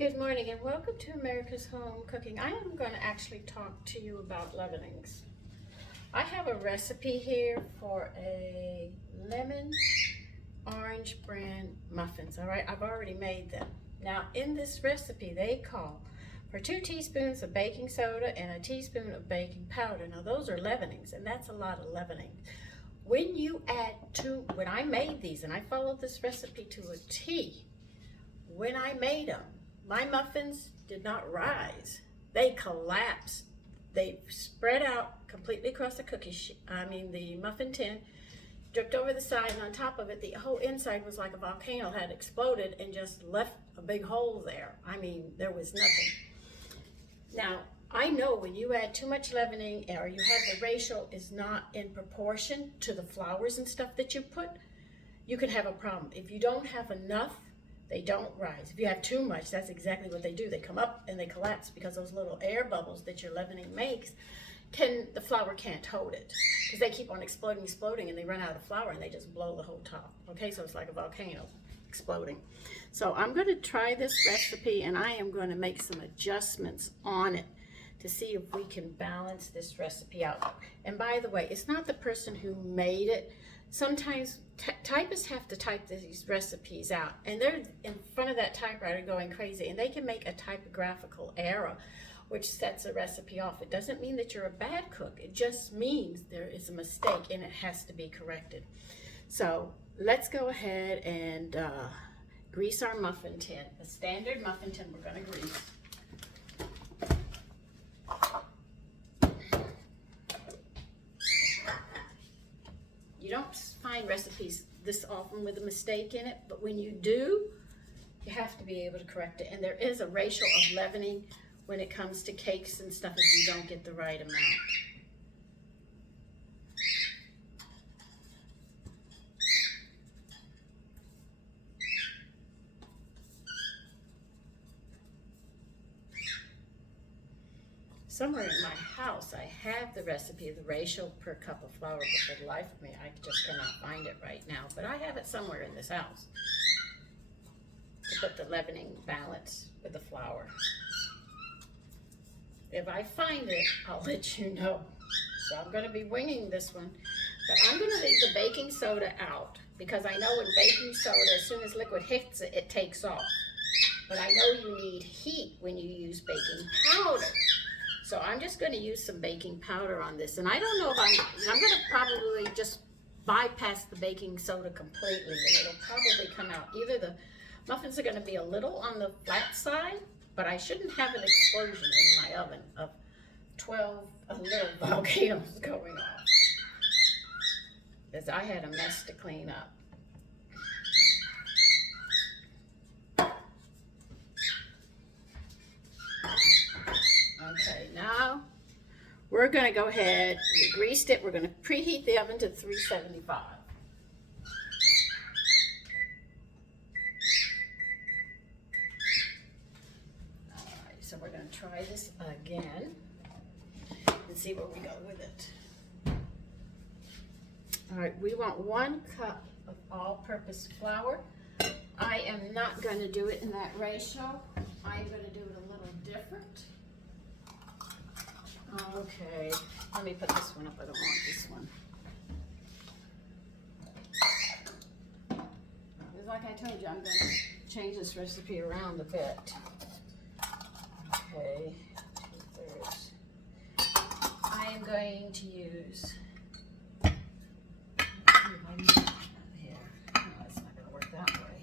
Good morning and welcome to America's Home Cooking. I am going to actually talk to you about leavenings. I have a recipe here for a lemon orange bran muffins. All right, I've already made them. Now in this recipe they call for 2 teaspoons of baking soda and a teaspoon of baking powder. Now those are leavenings, and that's a lot of leavening. When you add when I made these, and I followed this recipe to a T, when I made them, my muffins did not rise. They collapsed. They spread out completely across the the muffin tin, dripped over the side, and on top of it, the whole inside was like a volcano had exploded and just left a big hole there. I mean, there was nothing. Now, I know when you add too much leavening or you have the ratio is not in proportion to the flours and stuff that you put, you can have a problem. If you don't have enough, they don't rise. If you have too much, that's exactly what they do. They come up and they collapse because those little air bubbles that your leavening makes, the flour can't hold it because they keep on exploding, and they run out of flour and they just blow the whole top. Okay, so it's like a volcano exploding. So I'm going to try this recipe, and I am going to make some adjustments on it to see if we can balance this recipe out. And by the way, it's not the person who made it. Sometimes typists have to type these recipes out, and they're in front of that typewriter going crazy, and they can make a typographical error which sets a recipe off. It doesn't mean that you're a bad cook. It just means there is a mistake and it has to be corrected. So let's go ahead and grease our muffin tin. A standard muffin tin we're going to grease. You don't find recipes this often with a mistake in it, but when you do, you have to be able to correct it. And there is a ratio of leavening when it comes to cakes and stuff if you don't get the right amount. Somewhere in my house, I have the recipe of the ratio per cup of flour, but for the life of me, I just cannot find it right now. But I have it somewhere in this house to put the leavening balance with the flour. If I find it, I'll let you know. So I'm going to be winging this one, but I'm going to leave the baking soda out because I know in baking soda, as soon as liquid hits it, it takes off. But I know you need heat when you use baking powder. So I'm just going to use some baking powder on this. And I don't know if I'm going to probably just bypass the baking soda completely, and it'll probably come out. Either the muffins are going to be a little on the flat side, but I shouldn't have an explosion in my oven of 12 little volcanoes going off, because I had a mess to clean up. Okay, now we're going to go ahead, we greased it, we're going to preheat the oven to 375. Alright, so we're going to try this again and see where we go with it. Alright, we want 1 cup of all-purpose flour. I am not going to do it in that ratio. I'm going to do it a little different. Okay, let me put this one up. I don't want this one. Because like I told you, I'm going to change this recipe around a bit. Okay, 2/3. I am going to use, here, no, it's not going to work that way.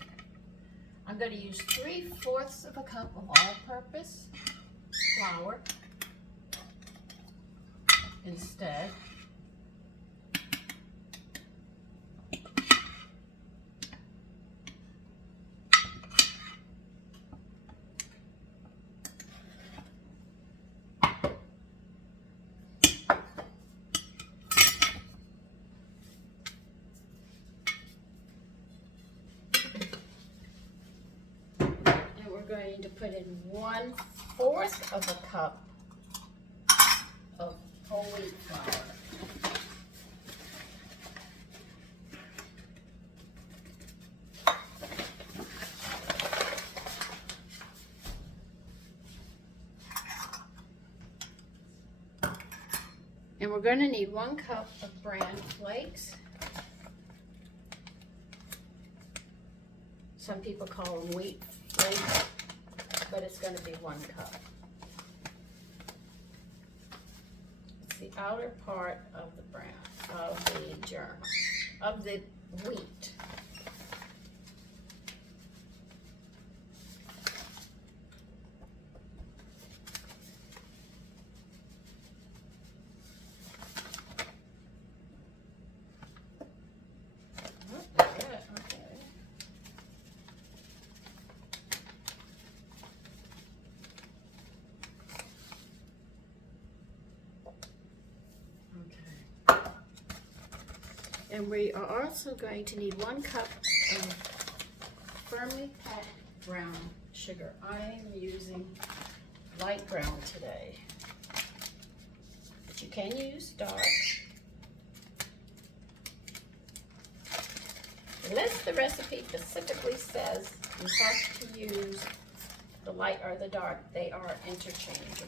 I'm going to use 3/4 of a cup of all-purpose flour instead. And we're going to put in 1/4 of a cup of whole wheat flour. And we're going to need 1 cup of bran flakes. Some people call them wheat flakes, but it's going to be 1 cup. It's the outer part of the bran, of the germ, of the wheat. And we are also going to need 1 cup of firmly packed brown sugar. I am using light brown today, but you can use dark. Unless the recipe specifically says you have to use the light or the dark, they are interchangeable.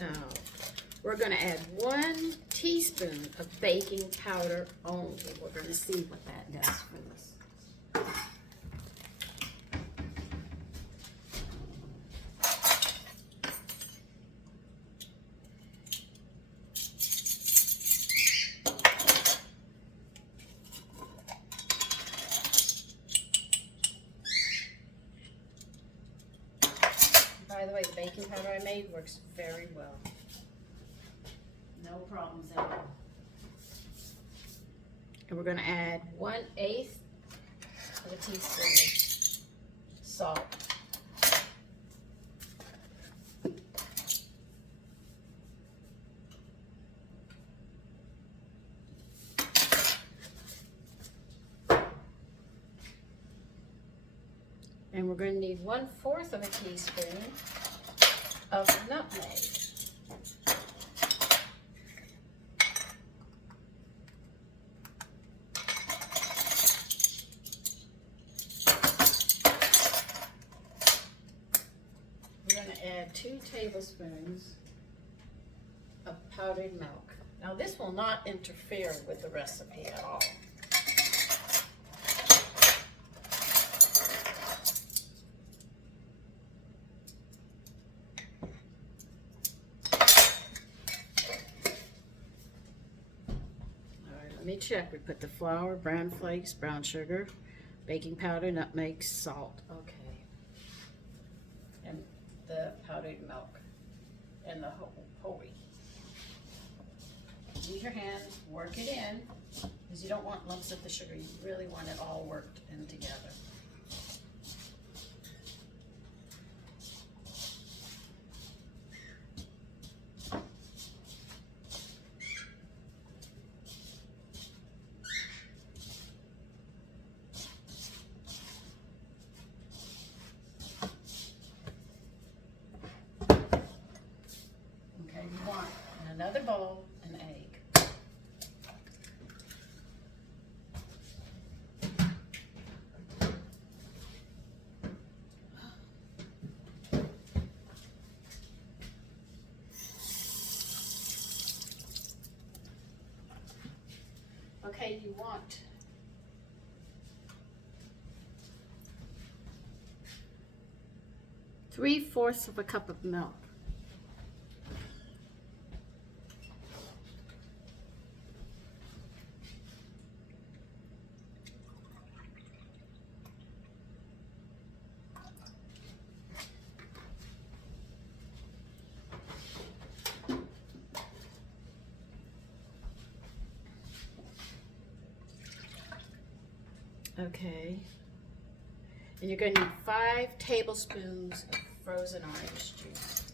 Now, we're going to add 1 teaspoon of baking powder only. We're going to see what that does for this. By the way, the baking powder I made works very well. No problems at all. And we're going to add 1/8 of a teaspoon of salt. And we're going to need 1/4 of a teaspoon of nutmeg. We're going to add 2 tablespoons of powdered milk. Now this will not interfere with the recipe at all. Let me check. We put the flour, bran flakes, brown sugar, baking powder, nutmeg, salt. Okay. And the powdered milk and the whole wheat. Use your hand, work it in, because you don't want lumps of the sugar. You really want it all worked in together. You want in another bowl an egg. Okay, you want 3/4 of a cup of milk. Okay, and you're going to need 5 tablespoons of frozen orange juice.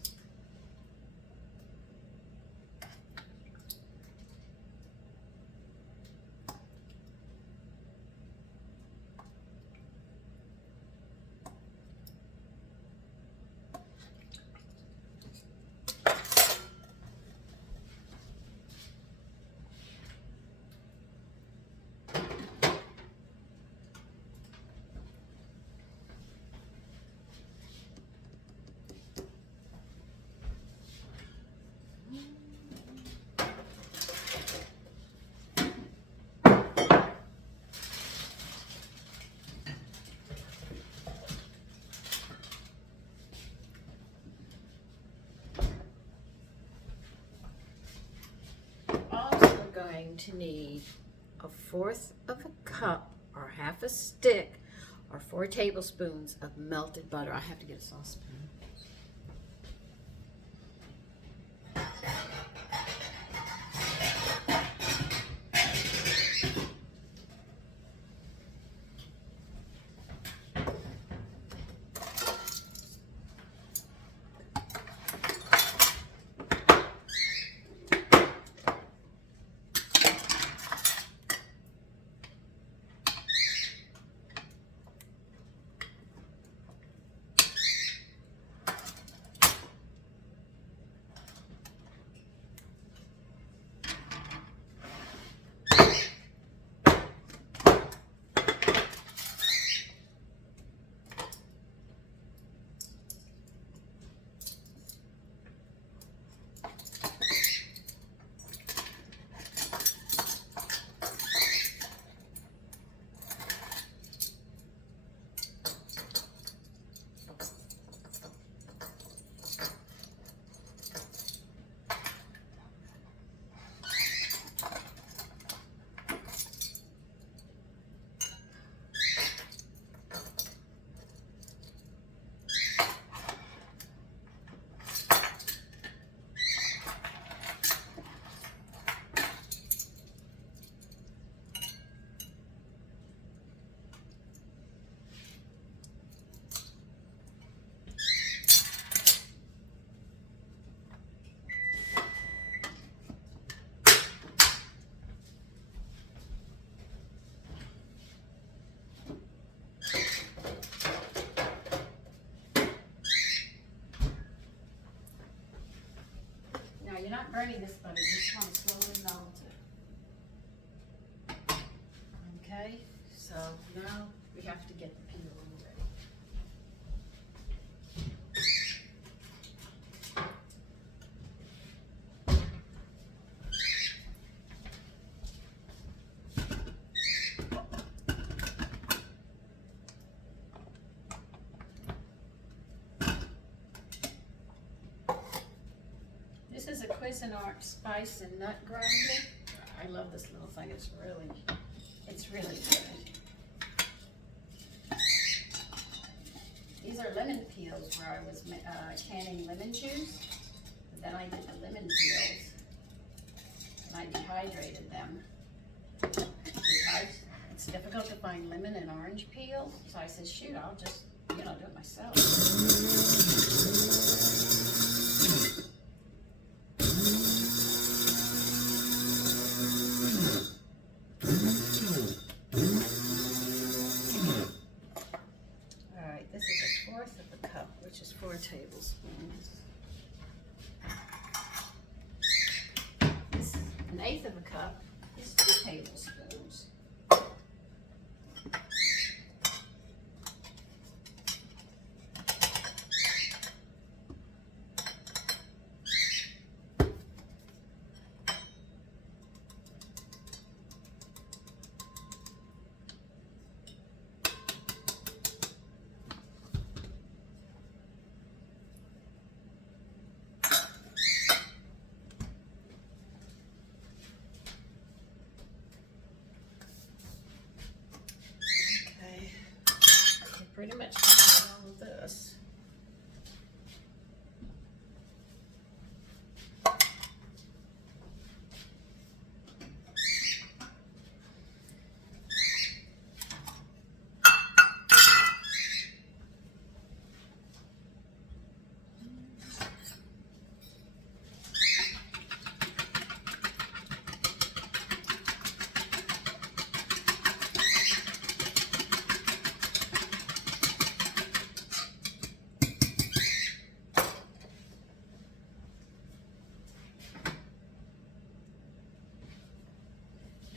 going to need 1/4 of a cup or 1/2 a stick or 4 tablespoons of melted butter. I have to get a saucepan. You're not burning this butter, you just want to slowly melt it. Okay, so now we have to get the peel ready. This is a Cuisinart spice and nut grinder. I love this little thing. It's really good. These are lemon peels where I was canning lemon juice. And then I did the lemon peels and I dehydrated them. Because it's difficult to find lemon and orange peel, so I said, shoot, I'll just, do it myself. Alright, this is 1/4 of a cup, which is 4 tablespoons. This, 1/8 of a cup is 2 tablespoons. Pretty much done all of this.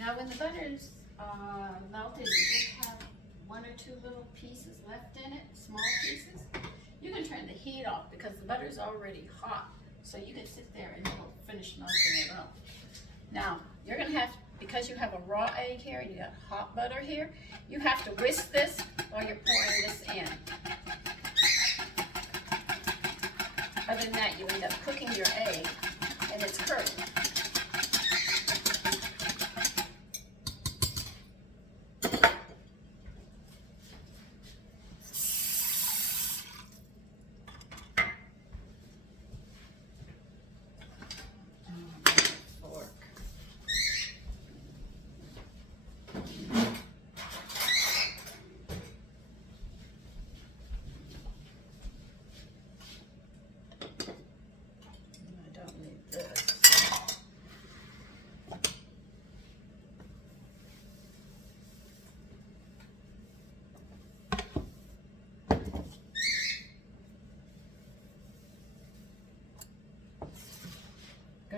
Now when the butter's melted, you just have 1 or 2 little pieces left in it, small pieces. You can turn the heat off because the butter's already hot. So you can sit there and it'll finish melting it up. Now, you're gonna have, because you have a raw egg here and you got hot butter here, you have to whisk this while you're pouring this in. Other than that, you end up cooking your egg and it's curdled.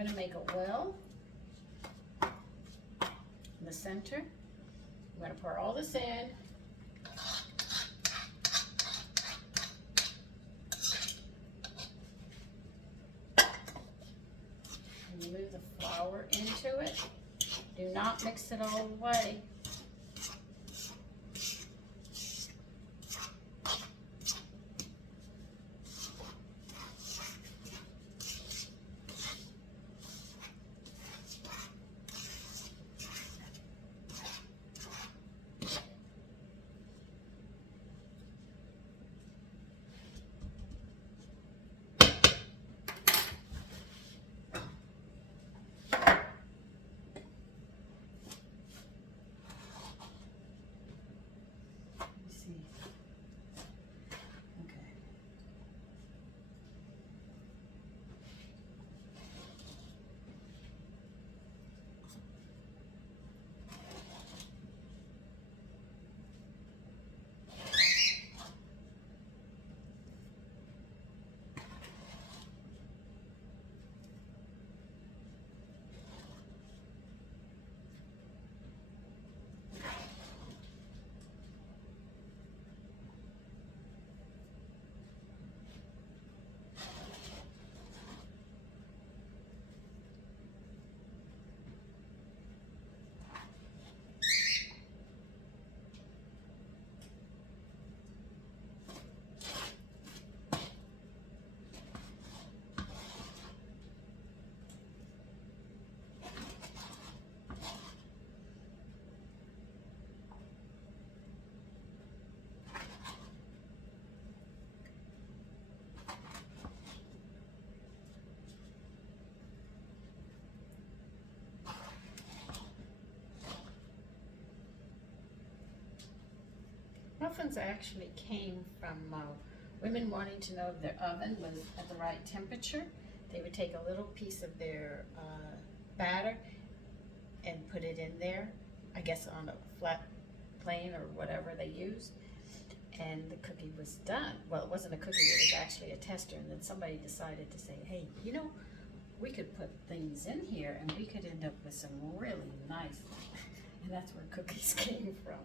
going to make a well in the center. I'm going to pour all this in. And move the flour into it. Do not mix it all the way. Muffins actually came from women wanting to know if their oven was at the right temperature. They would take a little piece of their batter and put it in there, I guess on a flat plane or whatever they used, and the cookie was done. Well, it wasn't a cookie, it was actually a tester, and then somebody decided to say, hey, you know, we could put things in here and we could end up with some really nice, and that's where cookies came from.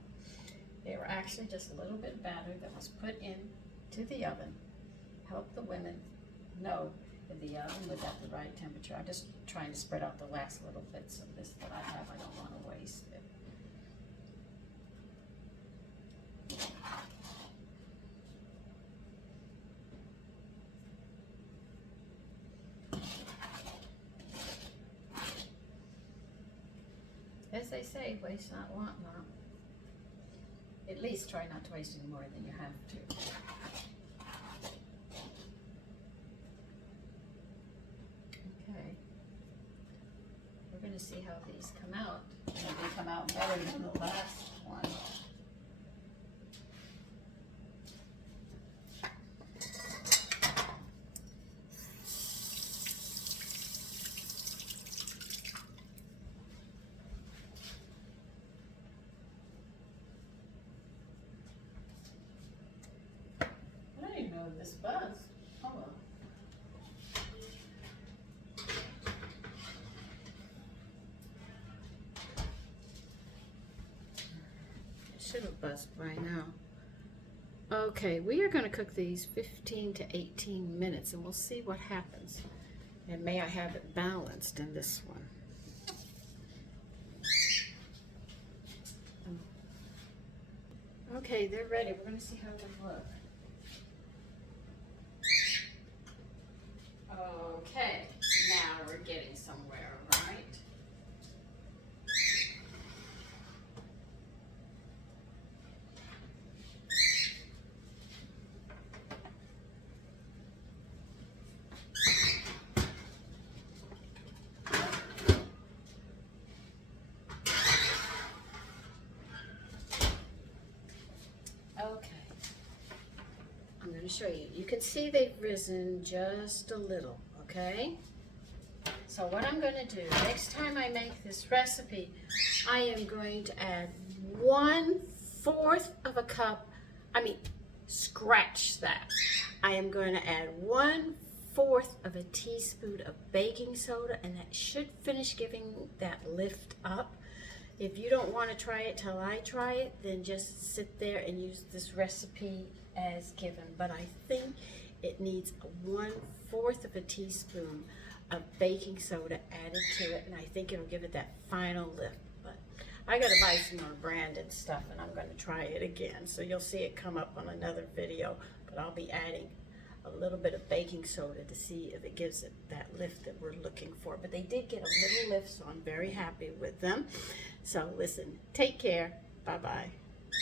They were actually just a little bit of batter that was put into the oven. Help the women know that the oven was at the right temperature. I'm just trying to spread out the last little bits of this that I have. I don't want to waste it. As they say, waste not, want not. At least try not to waste any more than you have to. Okay. We're going to see how these come out. And they come out better than the last one. This buzz. Oh well. It should have buzzed by now. Okay, we are going to cook these 15 to 18 minutes and we'll see what happens. And may I have it balanced in this one. Okay, they're ready. We're going to see how they look. Okay, now we're getting somewhere, right? Okay, I'm going to show you. You can see they've risen just a little, okay? So what I'm going to do, next time I make this recipe, I am going to add 1/4 of a cup, scratch that. I am going to add 1/4 1/4 of a teaspoon of baking soda, and that should finish giving that lift up. If you don't want to try it till I try it, then just sit there and use this recipe as given. But I think it needs 1/4 of a teaspoon of baking soda added to it, and I think it'll give it that final lift. But I gotta buy some more branded stuff, and I'm gonna try it again. So you'll see it come up on another video, but I'll be adding a little bit of baking soda to see if it gives it that lift that we're looking for. But they did get a little lift, so I'm very happy with them. So listen, take care. Bye-bye.